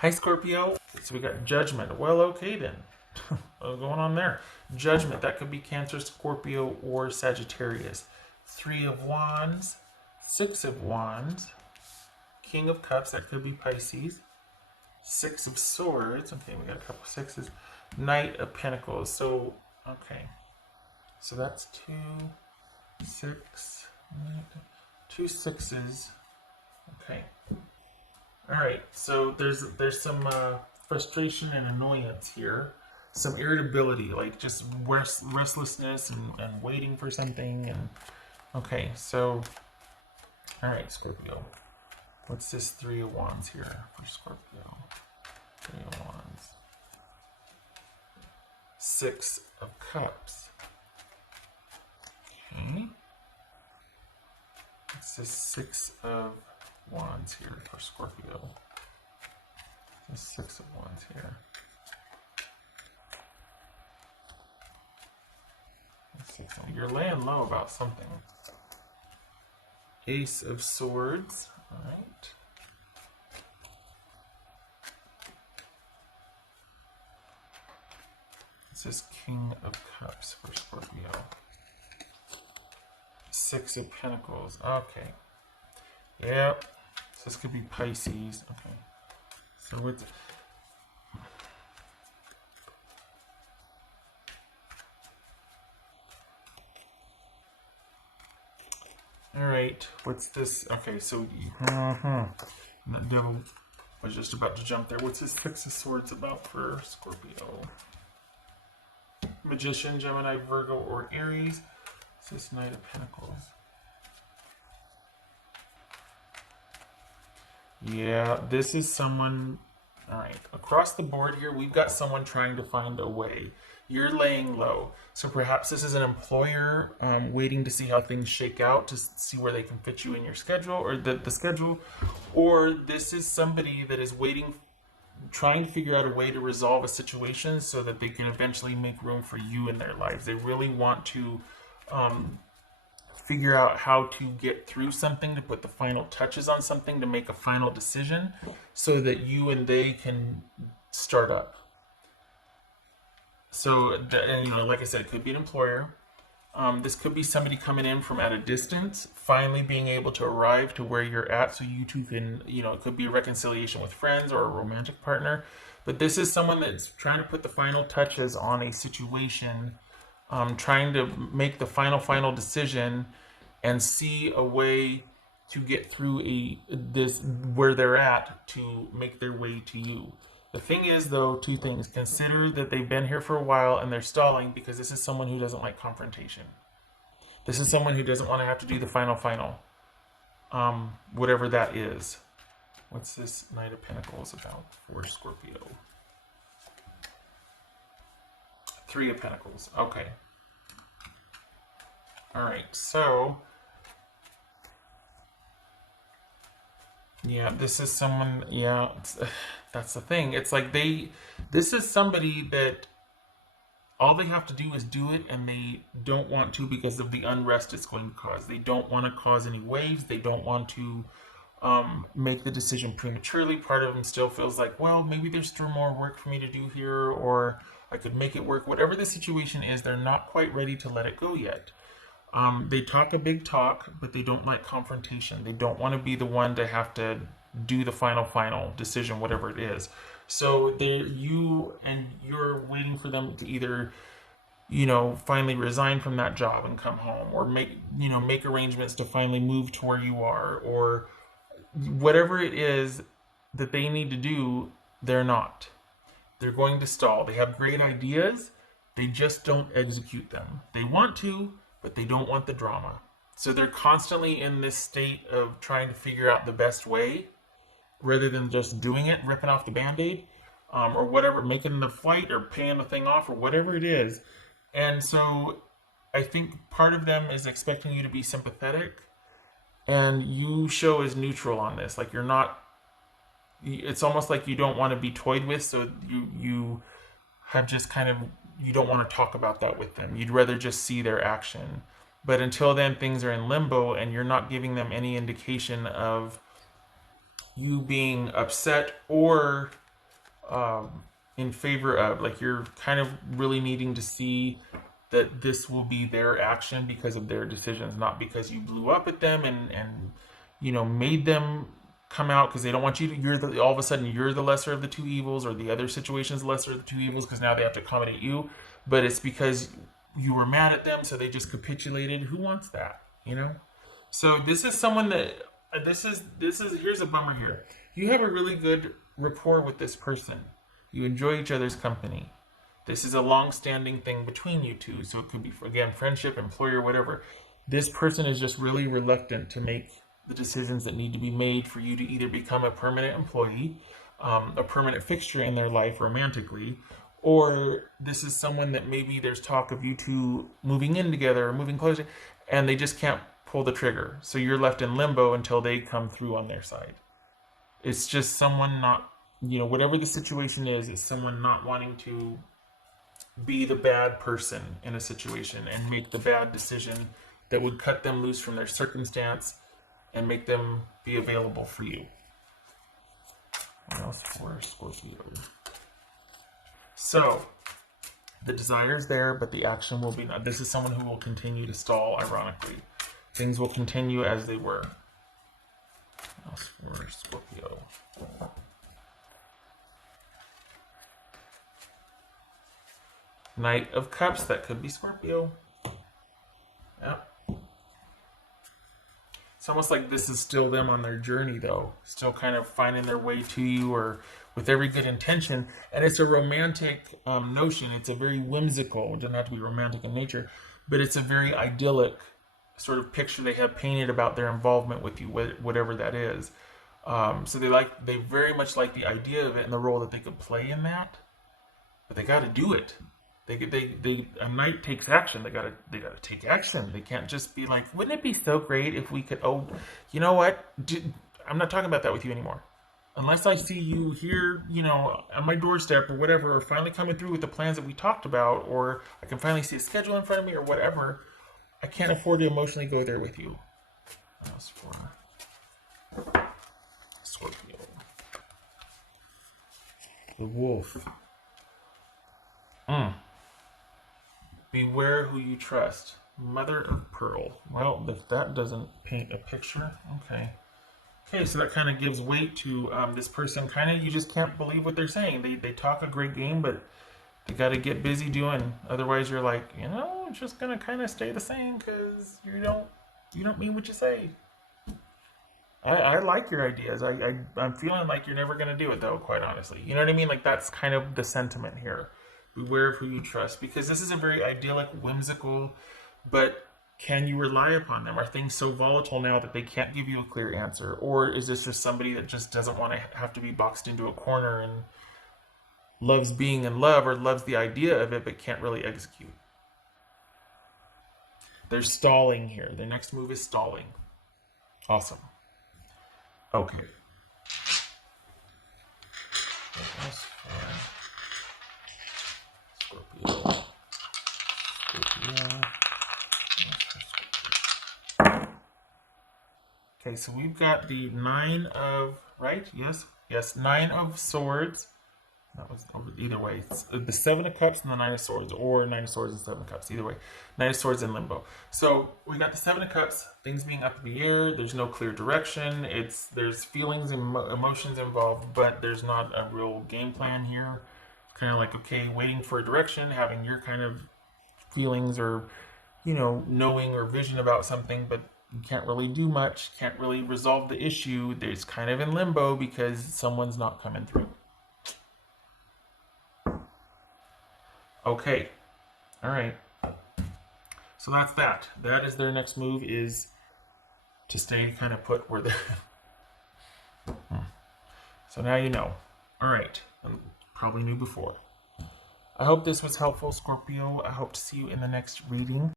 Hi, Scorpio. So we got Judgment. Well, okay then. What's going on there? Judgment. That could be Cancer, Scorpio, or Sagittarius. Three of Wands. Six of Wands. King of Cups. That could be Pisces. Six of Swords. Okay, we got a couple sixes. Knight of Pentacles. So, okay. So that's 2 sixes. Okay. All right, so there's some frustration and annoyance here, some irritability, like just restlessness and waiting for something. And okay, so all right, Scorpio, what's this Three of Wands here for Scorpio? Three of Wands, Six of Cups. Okay, what's this Six of Wands here for Scorpio? The Six of Wands here. You're laying low about something. Ace of Swords. All right. This is King of Cups for Scorpio. Six of Pentacles. Okay. Yep. So this could be Pisces. Okay. So what's... All right. What's this? Okay, so... The devil was just about to jump there. What's this Six of Swords about for Scorpio? Magician, Gemini, Virgo, or Aries. What's this Knight of Pentacles? Yeah, this is someone, all right, across the board here, we've got someone trying to find a way. You're laying low. So perhaps this is an employer waiting to see how things shake out, to see where they can fit you in your schedule or the schedule. Or this is somebody that is waiting, trying to figure out a way to resolve a situation so that they can eventually make room for you in their lives. They really want to figure out how to get through something, to put the final touches on something, to make a final decision so that you and they can start up. So, like I said, it could be an employer. This could be somebody coming in from at a distance, finally being able to arrive to where you're at so you two can, it could be a reconciliation with friends or a romantic partner. But this is someone that's trying to put the final touches on a situation, trying to make the final decision and see a way to get through this where they're at to make their way to you. The thing is, though, two things. Consider that they've been here for a while and they're stalling because this is someone who doesn't like confrontation. This is someone who doesn't want to have to do the final, whatever that is. What's this Knight of Pentacles about for Scorpio? Three of Pentacles. Okay. All right, so yeah, this is someone, yeah, that's the thing. It's like this is somebody that all they have to do is do it, and they don't want to because of the unrest it's going to cause. They don't want to cause any waves. They don't want to make the decision prematurely. Part of them still feels like, well, maybe there's still more work for me to do here, or I could make it work. Whatever the situation is, they're not quite ready to let it go yet. They talk a big talk, but they don't like confrontation. They don't want to be the one to have to do the final decision, whatever it is. So you're waiting for them to either, finally resign from that job and come home, or make arrangements to finally move to where you are, or whatever it is that they need to do. They're not. They're going to stall. They have great ideas. They just don't execute them. They want to, but they don't want the drama. So they're constantly in this state of trying to figure out the best way rather than just doing it, ripping off the Band-Aid, or whatever, making the flight or paying the thing off or whatever it is. And so I think part of them is expecting you to be sympathetic, and you show as neutral on this. Like, you're not, it's almost like you don't want to be toyed with, so you have just kind of, you don't want to talk about that with them. You'd rather just see their action. But until then, things are in limbo, and you're not giving them any indication of you being upset or in favor of. Like you're kind of really needing to see that this will be their action because of their decisions, not because you blew up at them and made them come out because they don't want you to. All of a sudden you're the lesser of the two evils, or the other situation's the lesser of the two evils because now they have to accommodate you. But it's because you were mad at them, so they just capitulated. Who wants that? So this is someone that this is here's a bummer here. You have a really good rapport with this person. You enjoy each other's company. This is a long-standing thing between you two, so it could be, again, friendship, employer, whatever. This person is just really reluctant to make the decisions that need to be made for you to either become a permanent employee, a permanent fixture in their life romantically, or this is someone that maybe there's talk of you two moving in together or moving closer, and they just can't pull the trigger. So you're left in limbo until they come through on their side. It's just someone not, whatever the situation is, it's someone not wanting to be the bad person in a situation and make the bad decision that would cut them loose from their circumstance and make them be available for you. What else for Scorpio? So, the desire is there, but the action will be not. This is someone who will continue to stall, ironically. Things will continue as they were. What else for Scorpio? Knight of Cups, that could be Scorpio. Yeah. It's almost like this is still them on their journey, though. Still kind of finding their way to you, or with every good intention. And it's a romantic notion. It's a very whimsical, it doesn't have to be romantic in nature, but it's a very idyllic sort of picture they have painted about their involvement with you, whatever that is. So they very much like the idea of it and the role that they could play in that, but they got to do it. A knight takes action. They gotta take action. They can't just be like, wouldn't it be so great if we could? Oh, you know what? I'm not talking about that with you anymore. Unless I see you here, on my doorstep or whatever, or finally coming through with the plans that we talked about, or I can finally see a schedule in front of me or whatever. I can't afford to emotionally go there with you. That's for Scorpio. The wolf. Beware who you trust. Mother of Pearl. Well, if that doesn't paint a picture, okay. Okay, so that kind of gives weight to this person. Kind of, you just can't believe what they're saying. They talk a great game, but they got to get busy doing. Otherwise, you're like, it's just gonna kind of stay the same because you don't mean what you say. I like your ideas. I'm feeling like you're never gonna do it though. Quite honestly, you know what I mean? Like that's kind of the sentiment here. Beware of who you trust, because this is a very idyllic, whimsical, but can you rely upon them? Are things so volatile now that they can't give you a clear answer? Or is this just somebody that just doesn't want to have to be boxed into a corner and loves being in love, or loves the idea of it but can't really execute? They're stalling here. Their next move is stalling. Awesome. Okay. Scorpio. Okay, so we've got the 9 of, right? Yes, 9 of Swords. That was either way. It's the 7 of Cups and the 9 of Swords, or 9 of Swords and 7 of Cups. Either way, 9 of Swords in limbo. So we got the 7 of Cups. Things being up in the air. There's no clear direction. There's feelings and emotions involved, but there's not a real game plan here. Kind of like, okay, waiting for a direction, having your kind of feelings or knowing or vision about something, but you can't really do much. Can't really resolve the issue. There's kind of in limbo because someone's not coming through. Okay. All right. So that's that. That is their next move, is to stay kind of put where they're... So now you know. All right. Probably knew before. I hope this was helpful, Scorpio. I hope to see you in the next reading.